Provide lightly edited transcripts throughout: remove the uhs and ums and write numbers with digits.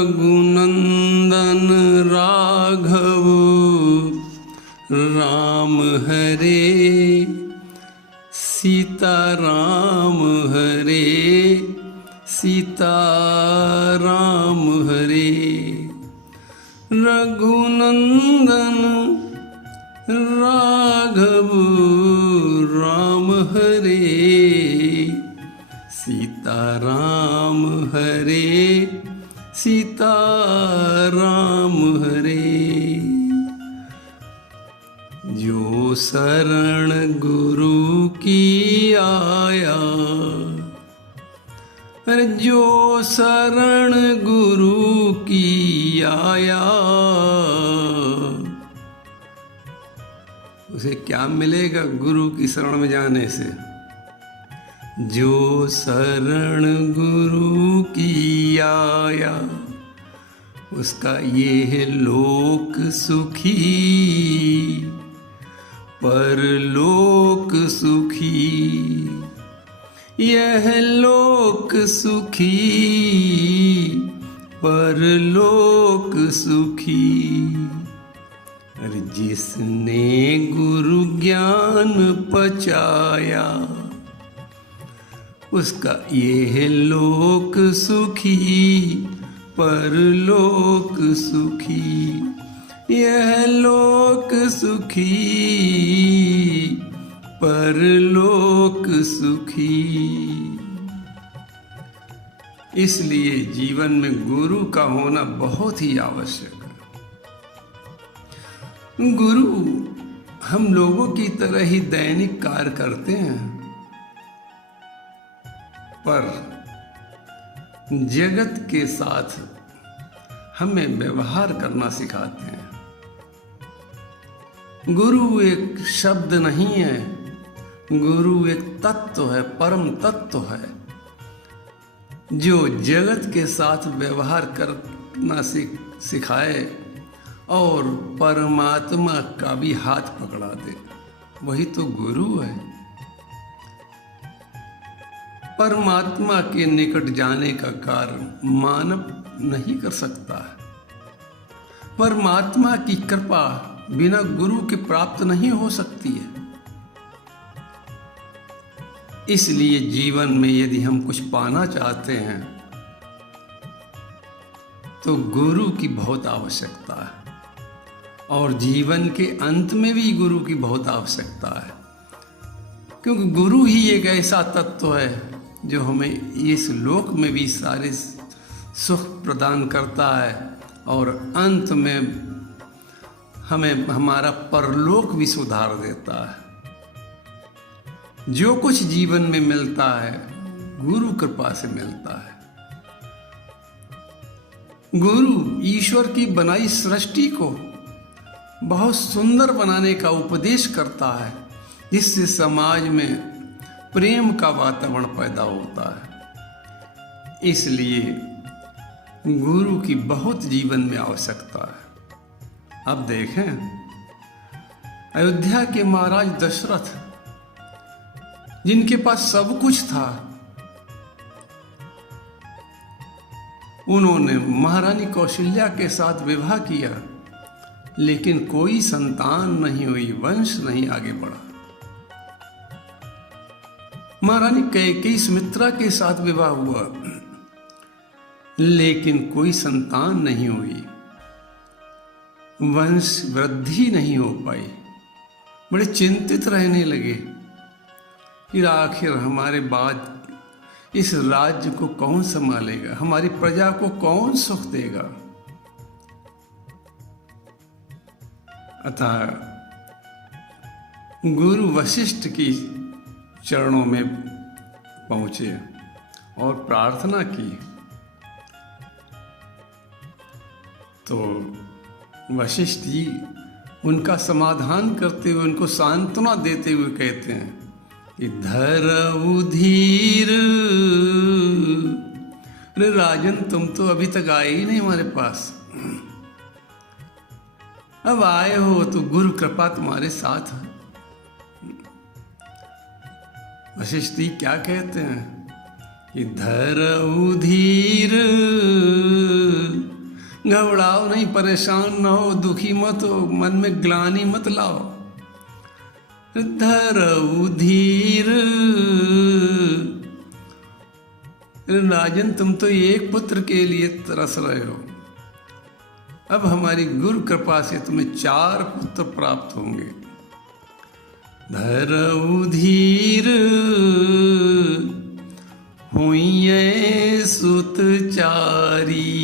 रघुनंदन राघव राम हरे, सीता राम हरे, सीता राम हरे। रघुनंदन राघव राम हरे, सीता राम हरे, सीता राम हरे। जो शरण गुरु की आया, जो शरण गुरु की आया, उसे क्या मिलेगा गुरु की शरण में जाने से? जो शरण गुरु की आया, उसका ये लोक सुखी, परलोक सुखी। यह लोक सुखी, परलोक सुखी। अरे जिसने गुरु ज्ञान पचाया, उसका ये लोक सुखी, परलोक सुखी। यह लोक सुखी, परलोक सुखी। इसलिए जीवन में गुरु का होना बहुत ही आवश्यक है। गुरु हम लोगों की तरह ही दैनिक कार्य करते हैं, पर जगत के साथ हमें व्यवहार करना सिखाते हैं। गुरु एक शब्द नहीं है, गुरु एक तत्व है, परम तत्व है, जो जगत के साथ व्यवहार करना सिखाए और परमात्मा का भी हाथ पकड़ा दे। वही तो गुरु है। परमात्मा के निकट जाने का कार्य मानव नहीं कर सकता है। परमात्मा की कृपा बिना गुरु के प्राप्त नहीं हो सकती है। इसलिए जीवन में यदि हम कुछ पाना चाहते हैं तो गुरु की बहुत आवश्यकता है, और जीवन के अंत में भी गुरु की बहुत आवश्यकता है, क्योंकि गुरु ही एक ऐसा तत्व है जो हमें इस लोक में भी सारे सुख प्रदान करता है और अंत में हमें हमारा परलोक भी सुधार देता है। जो कुछ जीवन में मिलता है गुरु कृपा से मिलता है। गुरु ईश्वर की बनाई सृष्टि को बहुत सुंदर बनाने का उपदेश करता है, जिससे समाज में प्रेम का वातावरण पैदा होता है। इसलिए गुरु की बहुत जीवन में आवश्यकता है। अब देखें, अयोध्या के महाराज दशरथ, जिनके पास सब कुछ था, उन्होंने महारानी कौशल्या के साथ विवाह किया, लेकिन कोई संतान नहीं हुई, वंश नहीं आगे बढ़ा। महारानी कैकेयी सुमित्रा के साथ विवाह हुआ, लेकिन कोई संतान नहीं हुई, वंश वृद्धि नहीं हो पाई। बड़े चिंतित रहने लगे कि आखिर हमारे बाद इस राज्य को कौन संभालेगा, हमारी प्रजा को कौन सुख देगा। अतः गुरु वशिष्ठ की चरणों में पहुंचे और प्रार्थना की, तो वशिष्ठ जी उनका समाधान करते हुए, उनको सांत्वना देते हुए कहते हैं कि धरऊ धीर। अरे राजन, तुम तो अभी तक आए ही नहीं हमारे पास, अब आए हो तो गुरु कृपा तुम्हारे साथ है। वशिष्ठ जी क्या कहते हैं कि धरऊ धीर घबराओ नहीं, परेशान न हो, दुखी मत हो, मन में ग्लानि मत लाओ। धरऊ धीर, राजन तुम तो एक पुत्र के लिए तरस रहे हो, अब हमारी गुरु कृपा से तुम्हें 4 पुत्र प्राप्त होंगे। धरऊ धीर, हुइये सुत चारी।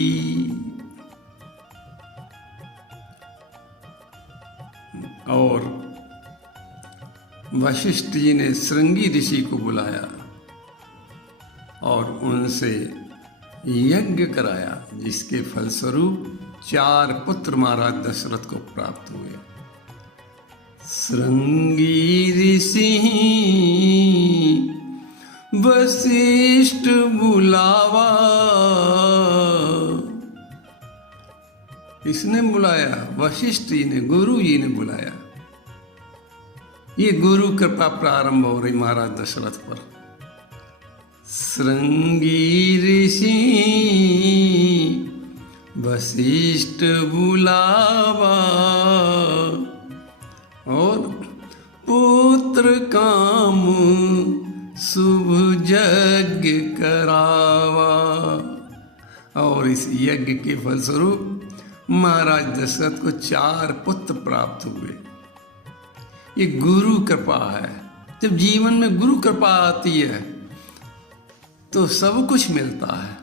और वशिष्ठ जी ने श्रृंगी ऋषि को बुलाया और उनसे यज्ञ कराया, जिसके फलस्वरूप 4 पुत्र महाराज दशरथ को प्राप्त हुए। श्रृंगी ऋषि वशिष्ठ बुलावा, किसने बुलाया? वशिष्ठ जी ने, गुरु जी ने बुलाया। ये गुरु कृपा प्रारंभ हो रही महाराज दशरथ पर। श्रृंगी ऋषि वशिष्ठ बुलावा, और पुत्र काम शुभ यज्ञ करावा। और इस यज्ञ के फलस्वरूप महाराज दशरथ को 4 पुत्र प्राप्त हुए। ये गुरु कृपा है। जब जीवन में गुरु कृपा आती है तो सब कुछ मिलता है।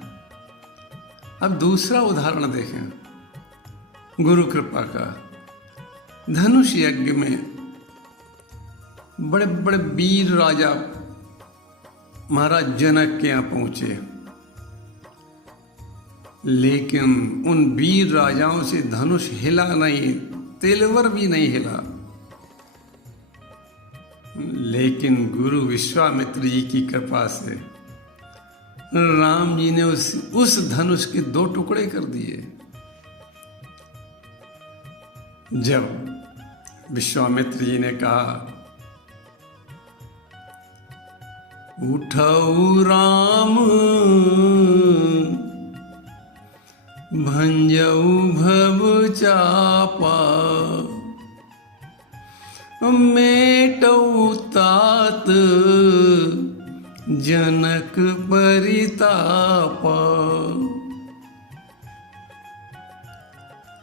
अब दूसरा उदाहरण देखें गुरु कृपा का। धनुष यज्ञ में बड़े बड़े वीर राजा महाराज जनक के यहाँ पहुंचे, लेकिन उन वीर राजाओं से धनुष हिला नहीं, तिलवर भी नहीं हिला। लेकिन गुरु विश्वामित्र जी की कृपा से राम जी ने उस धनुष के 2 टुकड़े कर दिए। जब विश्वामित्र जी ने कहा, उठऊ राम भंजऊ भव चापा, मेटऊ तात जनक परितापा।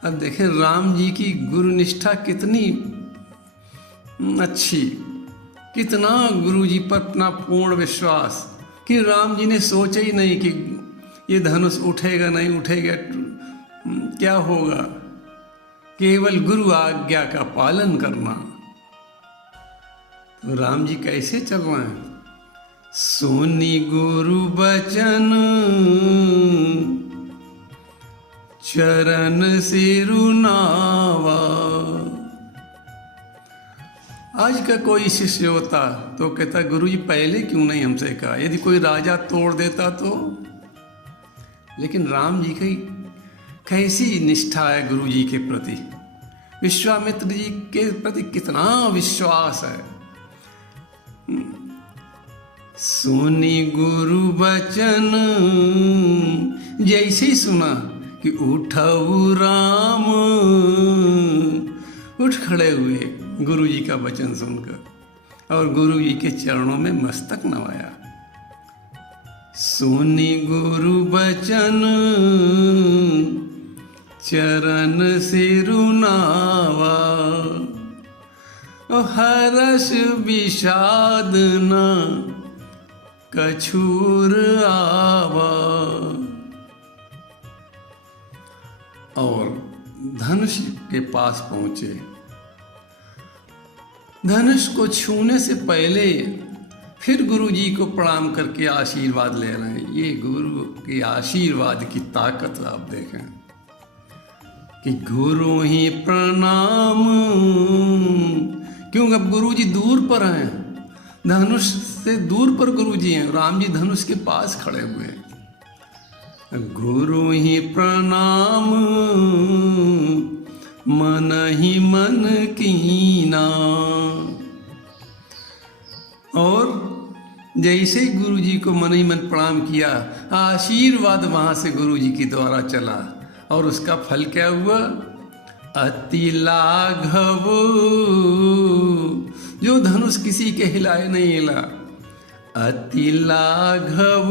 अब देखें राम जी की गुरु निष्ठा कितनी अच्छी, कितना गुरु जी पर अपना पूर्ण विश्वास कि राम जी ने सोचा ही नहीं कि ये धनुष उठेगा नहीं उठेगा, क्या होगा, केवल गुरु आज्ञा का पालन करना। तो राम जी कैसे चलवाएं? सुनी गुरु बचन चरण सिरुनावा। आज का कोई शिष्य होता तो कहता, गुरु जी पहले क्यों नहीं हमसे कहा, यदि कोई राजा तोड़ देता तो। लेकिन राम जी की कैसी निष्ठा है गुरु जी के प्रति, विश्वामित्र जी के प्रति कितना विश्वास है। सुनी गुरु बचन, जैसे ही सुना कि उठऊ राम, उठ खड़े हुए गुरु जी का वचन सुनकर और गुरु जी के चरणों में मस्तक नवाया। सुनी गुरु बचन चरण सिरुनावा, हर्ष विषाद न कछूर आवा। और धनुष के पास पहुंचे। धनुष को छूने से पहले फिर गुरु जी को प्रणाम करके आशीर्वाद ले रहे हैं। ये गुरु के आशीर्वाद की ताकत आप देखें कि गुरु ही प्रणाम। क्यों? अब गुरु जी दूर पर हैं, धनुष से दूर पर गुरु जी हैं, राम जी धनुष के पास खड़े हुए हैं। गुरु ही प्रणाम मन ही मन कीना। और जैसे ही गुरु जी को मन ही मन प्रणाम किया, आशीर्वाद वहां से गुरु जी के द्वारा चला और उसका फल क्या हुआ? अति लाघव, जो धनुष किसी के हिलाए नहीं हिला। अति लाघव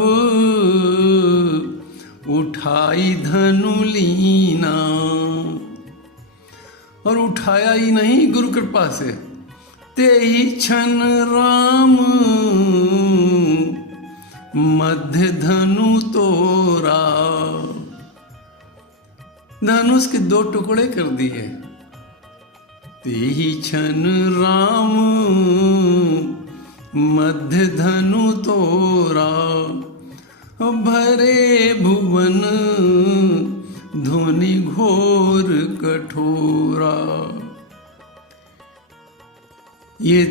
उठाई धनु लीना, और उठाया ही नहीं गुरु कृपा से, ते ही क्षण राम मध्य धनु तोरा। धनुष के 2 टुकड़े कर दिए। ते ही क्षण राम मध्य धनु तोरा, भरे भुवन ध्वनि घोर कठोरा। ये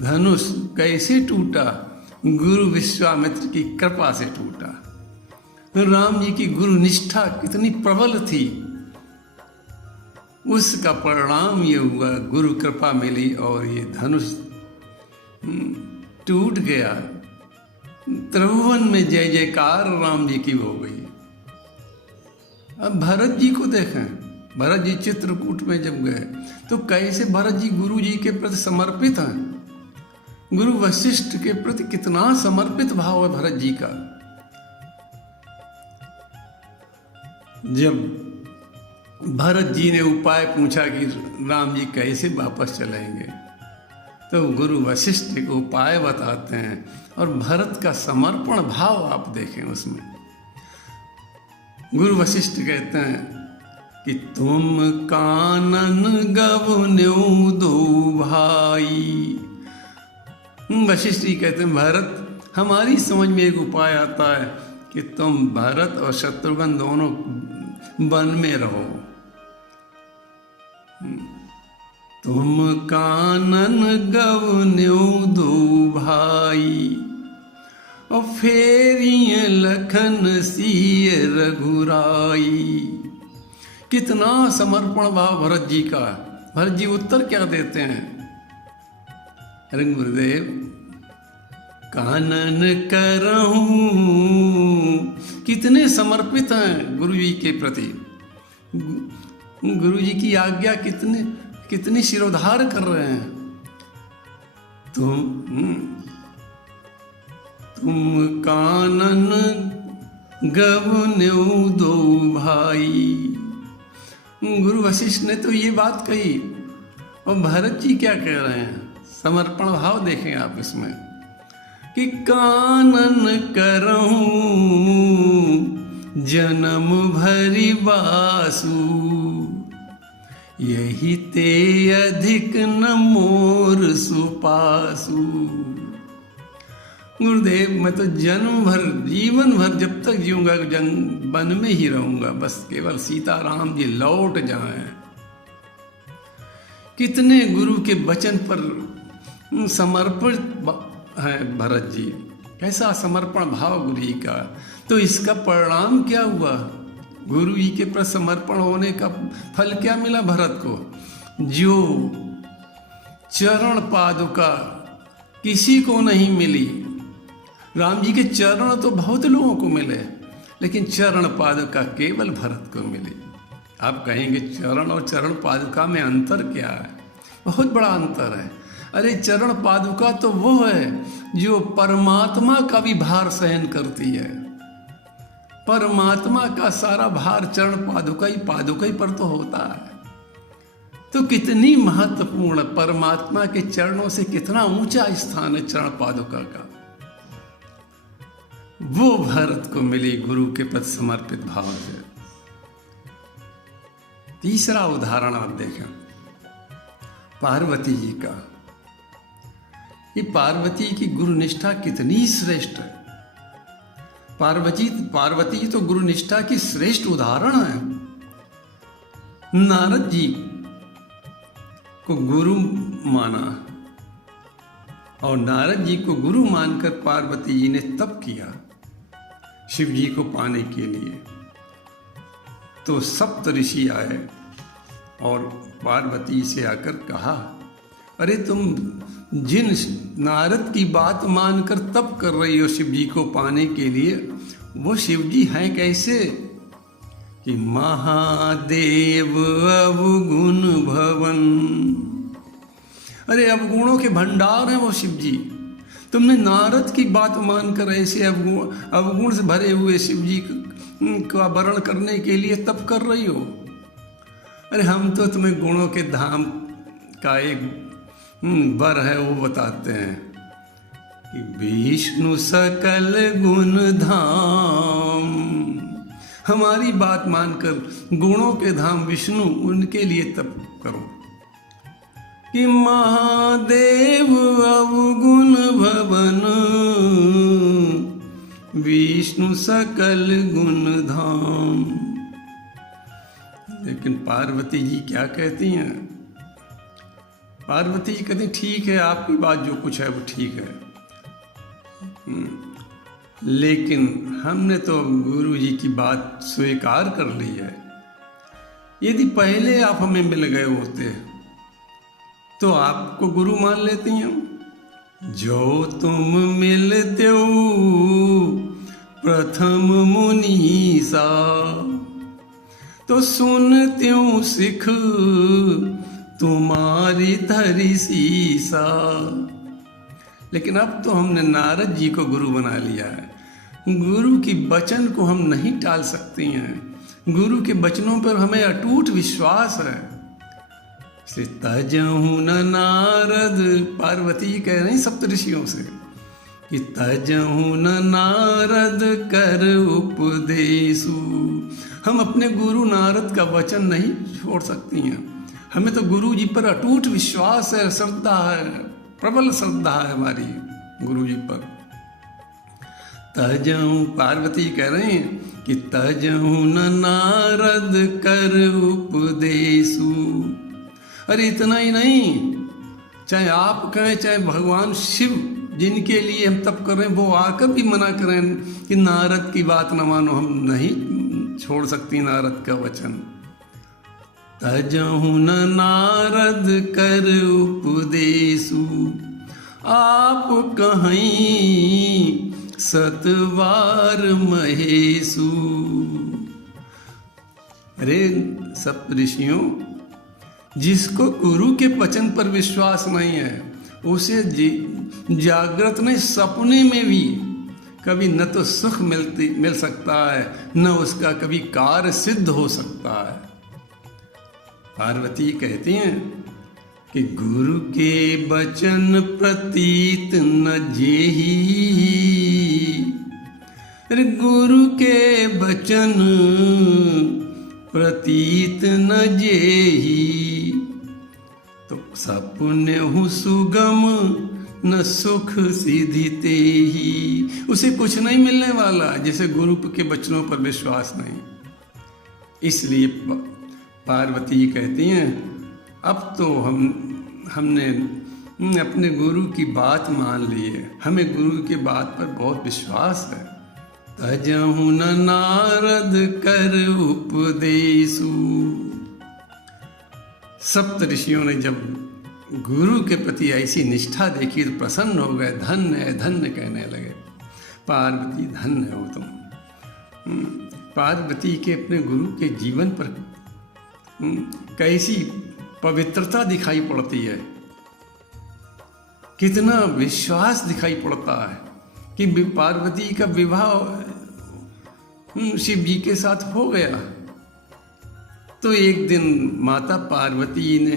धनुष कैसे टूटा? गुरु विश्वामित्र की कृपा से टूटा। राम जी की गुरु निष्ठा कितनी प्रबल थी, उसका परिणाम ये हुआ, गुरु कृपा मिली और ये धनुष टूट गया। त्रिभुवन में जय जयकार राम जी की हो गई। अब भरत जी को देखें, भरत जी चित्रकूट में जब गए तो कैसे भरत जी गुरु जी के प्रति समर्पित हैं। गुरु वशिष्ठ के प्रति कितना समर्पित भाव है भरत जी का। जब भरत जी ने उपाय पूछा कि राम जी कैसे वापस चलेंगे, तो गुरु वशिष्ठ एक उपाय बताते हैं, और भरत का समर्पण भाव आप देखें उसमें। गुरु वशिष्ठ कहते हैं कि तुम कानन गवन्यो दो भाई। वशिष्ठ जी कहते हैं भरत, हमारी समझ में एक उपाय आता है कि तुम भरत और शत्रुघ्न दोनों वन में रहो। तुम कानन गवन्यो दो भाई, और फेरिए लखन सिय रघुराई। कितना समर्पण भाव भरत जी का। भरत जी उत्तर क्या देते हैं? अरे गुरुदेव, कानन करहूं, कितने समर्पित हैं गुरु जी के प्रति। गुरु जी की आज्ञा कितनी शिरोधार कर रहे हैं। तुम कानन गवन्यो दो भाई। गुरु वशिष्ठ ने तो ये बात कही, और भरत जी क्या कह रहे हैं? समर्पण भाव देखें आप इसमें कि कानन करहूं जन्म भरि बासु, यही ते अधिक न मोर सुपासु। गुरुदेव, मैं तो जन्म भर, जीवन भर जब तक जीऊंगा वन में ही रहूंगा, बस केवल सीताराम जी लौट जाएं। कितने गुरु के वचन पर समर्पित है भरत जी, कैसा समर्पण भाव गुरु जी का। तो इसका परिणाम क्या हुआ? गुरु जी के प्रति समर्पण होने का फल क्या मिला भरत को? जो चरण पादुका किसी को नहीं मिली। राम जी के चरण तो बहुत लोगों को मिले, लेकिन चरण पादुका केवल भरत को मिली। आप कहेंगे चरण और चरण पादुका में अंतर क्या है? बहुत बड़ा अंतर है। अरे चरण पादुका तो वो है जो परमात्मा का भी भार सहन करती है। परमात्मा का सारा भार चरण पादुका ही पर तो होता है। तो कितनी महत्वपूर्ण, परमात्मा के चरणों से कितना ऊंचा स्थान है चरण पादुका का। वो भरत को मिली गुरु के प्रति समर्पित भाव से। तीसरा उदाहरण आप देखें पार्वती जी का। ये पार्वती की गुरु निष्ठा कितनी श्रेष्ठ है। पार्वती जी तो गुरु निष्ठा की श्रेष्ठ उदाहरण है। नारद जी को गुरु माना, और नारद जी को गुरु मानकर पार्वती जी ने तप किया शिव जी को पाने के लिए। तो सप्त ऋषि आए और पार्वती से आकर कहा, अरे तुम जिन नारद की बात मानकर तप कर रही हो शिव जी को पाने के लिए, वो शिव जी हैं कैसे? कि महादेव अवगुण भवन। अरे अवगुणों के भंडार हैं वो शिव जी। तुमने नारद की बात मानकर ऐसे अवगुण से भरे हुए शिव जी का वर्ण करने के लिए तप कर रही हो। अरे हम तो तुम्हें गुणों के धाम का एक वर है वो बताते हैं कि विष्णु सकल गुण धाम। हमारी बात मानकर गुणों के धाम विष्णु उनके लिए तप करो कि महादेव अवगुण भवन विष्णु सकल गुण धाम। लेकिन पार्वती जी क्या कहती हैं? पार्वती जी कहती ठीक है, आपकी बात जो कुछ है वो ठीक है, लेकिन हमने तो गुरु जी की बात स्वीकार कर ली है। यदि पहले आप हमें मिल गए होते तो आपको गुरु मान लेती हम। जो तुम मिलते हो प्रथम मुनीसा, तो सुनते हो सिख तुम्हारी धरी सीसा। लेकिन अब तो हमने नारद जी को गुरु बना लिया है। गुरु की वचन को हम नहीं टाल सकती हैं। गुरु के वचनों पर हमें अटूट विश्वास है। श्री तजहु न नारद, पार्वती कह रही सप्तऋषियों से कि तजहु न नारद कर उपदेशु। हम अपने गुरु नारद का वचन नहीं छोड़ सकती हैं। हमें तो गुरु जी पर अटूट विश्वास है, श्रद्धा है, प्रबल श्रद्धा है हमारी गुरु जी पर। तजहु, पार्वती कह रहे हैं कि तजहु न नारद कर उपदेशु। अरे इतना ही नहीं, चाहे आप कहें चाहे भगवान शिव जिनके लिए हम तप कर रहे हैं वो आकर भी मना करें कि नारद की बात न मानो, हम नहीं छोड़ सकती नारद का वचन। तजहु न नारद कर उपदेशु, आप कहीं सतवार महेशु। अरे सप्तऋषियों, जिसको गुरु के वचन पर विश्वास नहीं है उसे जागृत नहीं सपने में भी कभी न तो सुख मिल सकता है, न उसका कभी कार्य सिद्ध हो सकता है। पार्वती कहती हैं कि गुरु के वचन प्रतीत न जेही। अरे गुरु के वचन प्रतीत न जेही, तो सपने हूँ सुगम न सुख सिद्धि तेही। उसे कुछ नहीं मिलने वाला जैसे गुरु के वचनों पर विश्वास नहीं। इसलिए पार्वती कहती हैं अब तो हमने अपने गुरु की बात मान ली है, हमें गुरु की बात पर बहुत विश्वास है। तजहु न नारद कर उपदेशु। सप्तऋषियों ने जब गुरु के प्रति ऐसी निष्ठा देखी तो प्रसन्न हो गए, धन्य धन्य कहने लगे। पार्वती धन्य हो तुम। पार्वती के अपने गुरु के जीवन पर कैसी पवित्रता दिखाई पड़ती है, कितना विश्वास दिखाई पड़ता है कि पार्वती का विवाह शिव जी के साथ हो गया। तो एक दिन माता पार्वती ने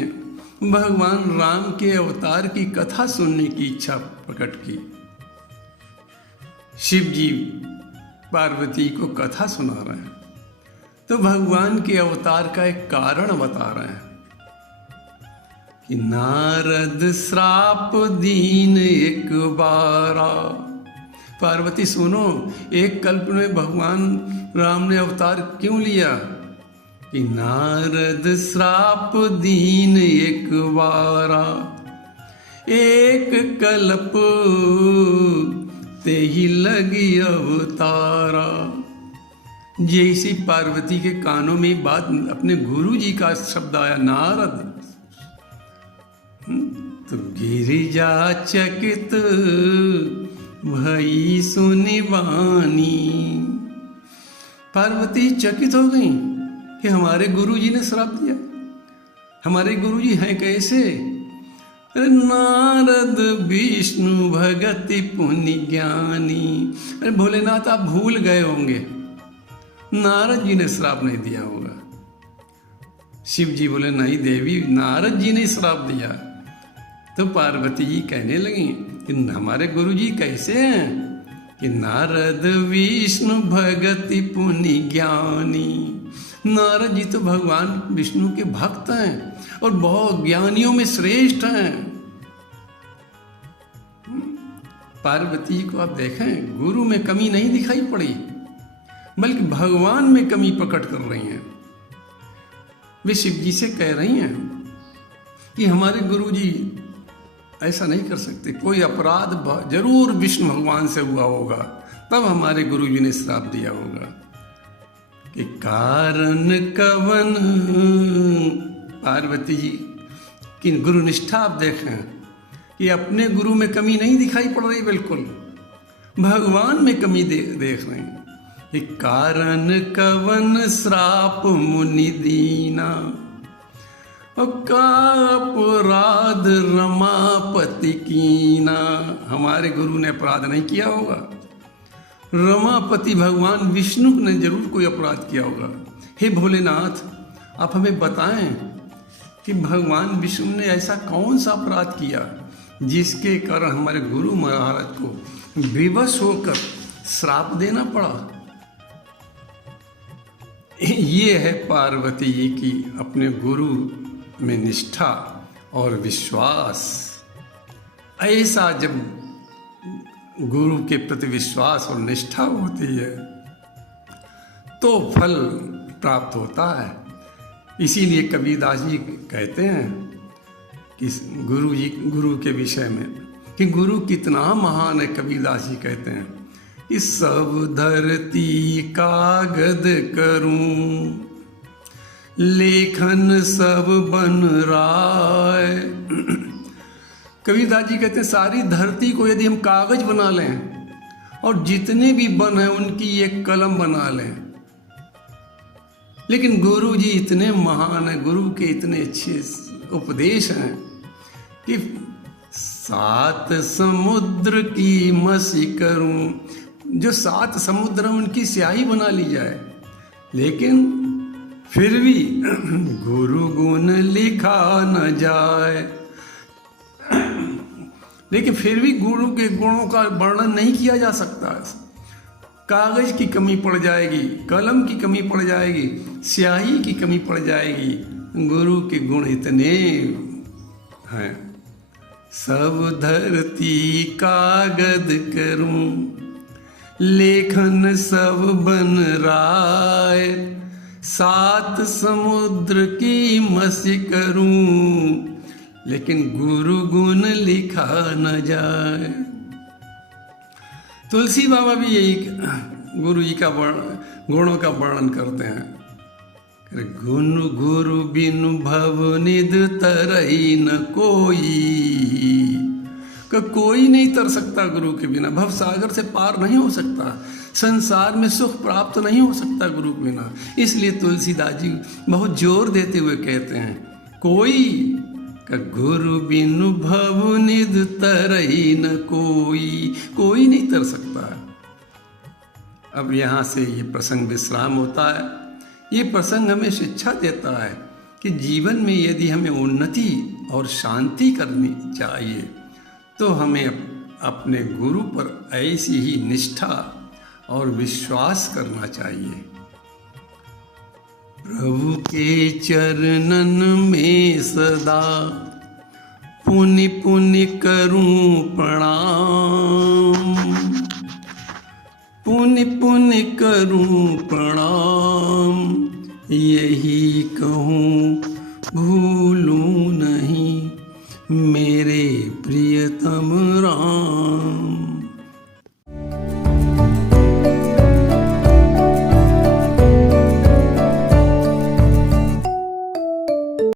भगवान राम के अवतार की कथा सुनने की इच्छा प्रकट की। शिव जी पार्वती को कथा सुना रहे हैं तो भगवान के अवतार का एक कारण बता रहे हैं कि नारद श्राप दीन एक बारा। पार्वती सुनो, एक कल्प में भगवान राम ने अवतार क्यों लिया कि नारद श्राप दीन एक बारा, एक कल्प ते ही लगी अवतारा। जैसी पार्वती के कानों में बात अपने गुरु जी का शब्द आया नारद, तो गिरिजा चकित भई सुनिवानी। पार्वती चकित हो गई कि हमारे गुरुजी ने श्राप दिया। हमारे गुरुजी हैं कैसे? अरे नारद विष्णु भगति पुण्य ज्ञानी। अरे भोलेनाथ, आप भूल गए होंगे, नारद जी ने श्राप नहीं दिया होगा। शिव जी बोले नहीं देवी, नारद जी ने श्राप दिया। तो पार्वती जी कहने लगी कि हमारे गुरु जी कैसे हैं? कि नारद विष्णु भगति पुण्य ज्ञानी। नारद जी तो भगवान विष्णु के भक्त हैं और बहुत ज्ञानियों में श्रेष्ठ हैं। पार्वती को आप देखें, गुरु में कमी नहीं दिखाई पड़ी, बल्कि भगवान में कमी प्रकट कर रही हैं। वे शिव जी से कह रही हैं कि हमारे गुरु जी ऐसा नहीं कर सकते, कोई अपराध जरूर विष्णु भगवान से हुआ होगा, तब हमारे गुरु जी ने श्राप दिया होगा। कि कारण कवन। पार्वती जी की गुरु निष्ठा आप देखें कि अपने गुरु में कमी नहीं दिखाई पड़ रही, बिल्कुल भगवान में कमी देख रहे हैं। कि कारण कवन श्राप मुनि दीना, का अपराध रमापति कीना। हमारे गुरु ने अपराध नहीं किया होगा, रमापति भगवान विष्णु ने जरूर कोई अपराध किया होगा। हे भोलेनाथ, आप हमें बताएं कि भगवान विष्णु ने ऐसा कौन सा अपराध किया जिसके कारण हमारे गुरु महाराज को विवश होकर श्राप देना पड़ा। ये है पार्वती जी की अपने गुरु में निष्ठा और विश्वास। ऐसा जब गुरु के प्रति विश्वास और निष्ठा होती है तो फल प्राप्त होता है। इसीलिए कबीरदास जी कहते हैं कि गुरु के विषय में कि गुरु कितना महान है। कबीरदास जी कहते हैं कि सब धरती कागद करूं, लेखन सब बन राय। कबीरदास जी कहते हैं सारी धरती को यदि हम कागज बना लें और जितने भी बन हैं उनकी एक कलम बना लें, लेकिन गुरु जी इतने महान हैं, गुरु के इतने अच्छे उपदेश हैं कि 7 समुद्र की मसी करूं। जो 7 समुद्र उनकी स्याही बना ली जाए, लेकिन फिर भी गुरु गुण लिखा न जाए। लेकिन फिर भी गुरु के गुणों का वर्णन नहीं किया जा सकता। कागज की कमी पड़ जाएगी, कलम की कमी पड़ जाएगी, स्याही की कमी पड़ जाएगी। गुरु के गुण इतने हैं। सब धरती कागज करूं, लेखन सब बन राय। 7 समुद्र की मसी करूं, लेकिन गुरु गुण लिखा न जाए। तुलसी बाबा भी यही गुरु जी का गुणों का वर्णन करते हैं। गुण गुरु बिनु भव निध तरई न कोई नहीं तर सकता गुरु के बिना। भव सागर से पार नहीं हो सकता, संसार में सुख प्राप्त नहीं हो सकता गुरु के बिना। इसलिए तुलसीदास जी बहुत जोर देते हुए कहते हैं कोई का गुरु बिनु भव निध तरई न कोई नहीं तर सकता। अब यहाँ से ये प्रसंग विश्राम होता है। ये प्रसंग हमें शिक्षा देता है कि जीवन में यदि हमें उन्नति और शांति करनी चाहिए तो हमें अपने गुरु पर ऐसी ही निष्ठा और विश्वास करना चाहिए। प्रभु के चरणन में सदा पुनि पुनि करूं प्रणाम, पुनि पुनि करूं प्रणाम। यही कहूँ भूलूं नहीं मेरे